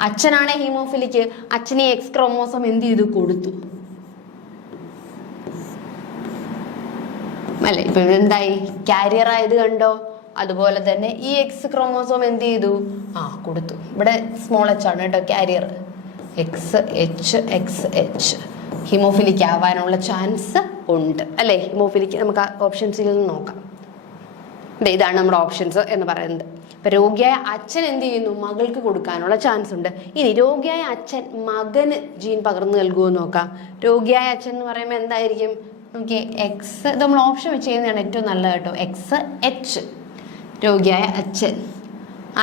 അച്ഛനാണ് ഹീമോഫിലിക്ക്. അച്ഛനെ X ക്രോമോസോം എന്ത് ചെയ്തു, കൊടുത്തു അല്ലേ. ഇപ്പൊ ഇതെന്തായി, ക്യാരിയർ ആയത് കണ്ടോ. അതുപോലെ തന്നെ ഈ X ക്രോമോസോം എന്ത് ചെയ്തു, കൊടുത്തു. ഇവിടെ സ്മോൾ h ആണ് കേട്ടോ ക്യാരിയർ. XH ഹീമോഫിലിക് ആവാനുള്ള ചാൻസ് ഉണ്ട് അല്ലേ. ഹീമോഫിലിക് നമുക്ക് ഓപ്ഷൻസിൽ നിന്ന് നോക്കാം. ഇതാണ് നമ്മുടെ ഓപ്ഷൻസ് എന്ന് പറയുന്നത്. ഇപ്പൊ രോഗിയായ അച്ഛൻ എന്ത് ചെയ്യുന്നു, മകൾക്ക് കൊടുക്കാനുള്ള ചാൻസ് ഉണ്ട്. ഇനി രോഗിയായ അച്ഛൻ മകന് ജീൻ പകർന്നു നൽകുമോ നോക്കാം. രോഗിയായ അച്ഛൻ എന്ന് പറയുമ്പോൾ എന്തായിരിക്കും നോക്കിയേ, X. ഇത് നമ്മൾ ഓപ്ഷൻ വെച്ച് ചെയ്യുന്നതാണ് ഏറ്റവും നല്ലത് കേട്ടോ. XH രോഗിയായ അച്ഛൻ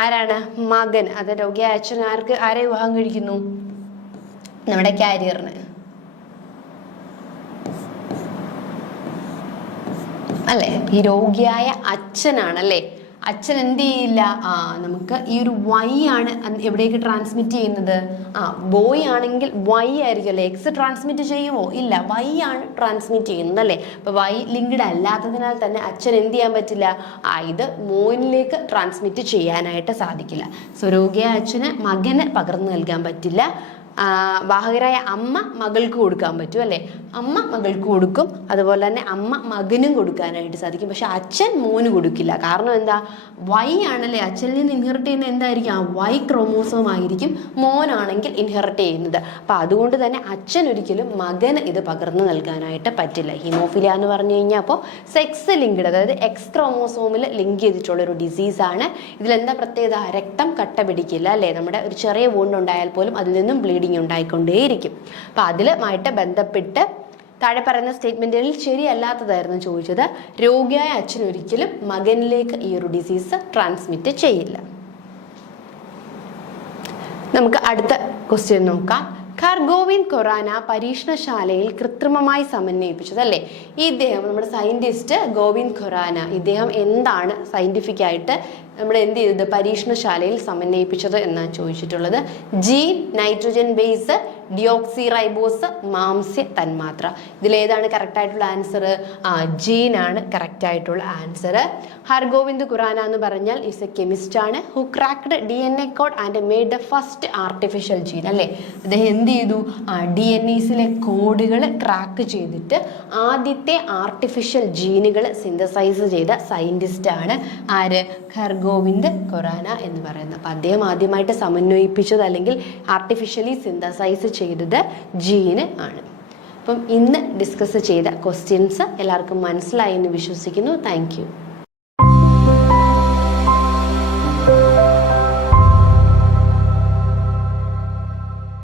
ആരാണ്, മകൻ. അത് രോഗിയായ അച്ഛൻ ആരെ വിവാഹം കഴിക്കുന്നു, നമ്മുടെ ക്യാരിയറിന് അല്ലേ. ഈ രോഗിയായ അച്ഛനാണല്ലേ. അച്ഛൻ എന്ത് ചെയ്യില്ല, നമുക്ക് ഈ ഒരു Y ആണ് എവിടേക്ക് ട്രാൻസ്മിറ്റ് ചെയ്യുന്നത്. ബോയ് ആണെങ്കിൽ Y ആയിരിക്കും അല്ലേ. X ട്രാൻസ്മിറ്റ് ചെയ്യുമോ? ഇല്ല, Y ആണ് ട്രാൻസ്മിറ്റ് ചെയ്യുന്നത് അല്ലേ. അപ്പൊ Y ലിങ്ക്ഡ് അല്ലാത്തതിനാൽ തന്നെ അച്ഛൻ എന്ത് ചെയ്യാൻ പറ്റില്ല, ഇത് മോനിലേക്ക് ട്രാൻസ്മിറ്റ് ചെയ്യാനായിട്ട് സാധിക്കില്ല. സോ രോഗിയായ അച്ഛന് മകന് പകർന്നു നൽകാൻ പറ്റില്ല. വാഹകരായ അമ്മ മകൾക്ക് കൊടുക്കാൻ പറ്റും അല്ലേ, അമ്മ മകൾക്ക് കൊടുക്കും, അതുപോലെ തന്നെ അമ്മ മകനും കൊടുക്കാനായിട്ട് സാധിക്കും. പക്ഷെ അച്ഛൻ മോന് കൊടുക്കില്ല. കാരണം എന്താ, വൈ ആണല്ലേ, അച്ഛനിൽ നിന്ന് ഇൻഹെറിറ്റ് ചെയ്യുന്ന എന്തായിരിക്കും, ആ വൈ ക്രോമോസോം ആയിരിക്കും മോനാണെങ്കിൽ ഇൻഹെറിറ്റ് ചെയ്യുന്നത്. അപ്പം അതുകൊണ്ട് തന്നെ അച്ഛൻ ഒരിക്കലും മകന് ഇത് പകർന്നു നൽകാനായിട്ട് പറ്റില്ല. ഹീമോഫിലിയ എന്ന് പറഞ്ഞു കഴിഞ്ഞാൽ അപ്പോൾ സെക്സ് ലിങ്ക്ഡ്, അതായത് എക്സ് ക്രോമോസോമിൽ ലിങ്ക് ചെയ്തിട്ടുള്ള ഒരു ഡിസീസാണ്. ഇതിലെന്താ പ്രത്യേകത, രക്തം കട്ട പിടിക്കില്ല അല്ലേ, നമ്മുടെ ഒരു ചെറിയ വൂണ്ട് ഉണ്ടായാൽ പോലും അതിൽ നിന്നും ബ്ലീഡിങ് ഉണ്ടായിക്കൊണ്ടേയിരിക്കും. അപ്പം അതിലുമായിട്ട് ബന്ധപ്പെട്ട് താഴെ പറയുന്ന സ്റ്റേറ്റ്മെന്റുകളിൽ ശരിയല്ലാത്തതായിരുന്നു ചോദിച്ചത്. രോഗിയായ അച്ഛൻ ഒരിക്കലും മകനിലേക്ക് ഈ ഒരു ഡിസീസ് ട്രാൻസ്മിറ്റ് ചെയ്യില്ല. നമുക്ക് അടുത്ത ക്വസ്റ്റ്യൻ നോക്കാം. ഖർഗോവിന്ദ് ഖൊറാന പരീക്ഷണശാലയിൽ കൃത്രിമമായി സമന്വയിപ്പിച്ചത് അല്ലേ. ഇദ്ദേഹം നമ്മുടെ സയന്റിസ്റ്റ് ഗോവിന്ദ് ഖൊറാന, ഇദ്ദേഹം എന്താണ് സയന്റിഫിക് ആയിട്ട് നമ്മൾ എന്ത് ചെയ്തത്, പരീക്ഷണശാലയിൽ സമന്വയിപ്പിച്ചത് എന്നാണ് ചോദിച്ചിട്ടുള്ളത്. Gene, nitrogen base, deoxy ribose, മാംസ്യ തന്മാത്ര. ഇതിലേതാണ് കറക്റ്റ് ആയിട്ടുള്ള ആൻസർ? ജീൻ ആണ് കറക്റ്റ് ആയിട്ടുള്ള ആൻസർ. ഹർഗോവിന്ദ് ഖുറാന എന്ന് പറഞ്ഞാൽ ഈസ് എ കെമിസ്റ്റ് ആണ്, who cracked DNA code and made the first artificial gene അല്ലേ. അദ്ദേഹം എന്ത് ചെയ്തു, DNAസിലെ കോഡുകൾ ക്രാക്ക് ചെയ്തിട്ട് ആദ്യത്തെ ആർട്ടിഫിഷ്യൽ ജീനുകൾ സിന്തസൈസ് ചെയ്ത സയന്റിസ്റ്റ് ആണ് ആര്, ഖർഗോവിന്ദ് ഖൊറാന എന്ന് പറയുന്നത്. അപ്പം അദ്ദേഹം ആദ്യമായിട്ട് സമന്വയിപ്പിച്ചത് അല്ലെങ്കിൽ ആർട്ടിഫിഷ്യലി സിന്തസൈസ് ചെയ്തത് ജീന് ആണ്. അപ്പം ഇന്ന് ഡിസ്കസ് ചെയ്ത ക്വസ്റ്റ്യൻസ് എല്ലാവർക്കും മനസ്സിലായി എന്ന് വിശ്വസിക്കുന്നു. Thank you.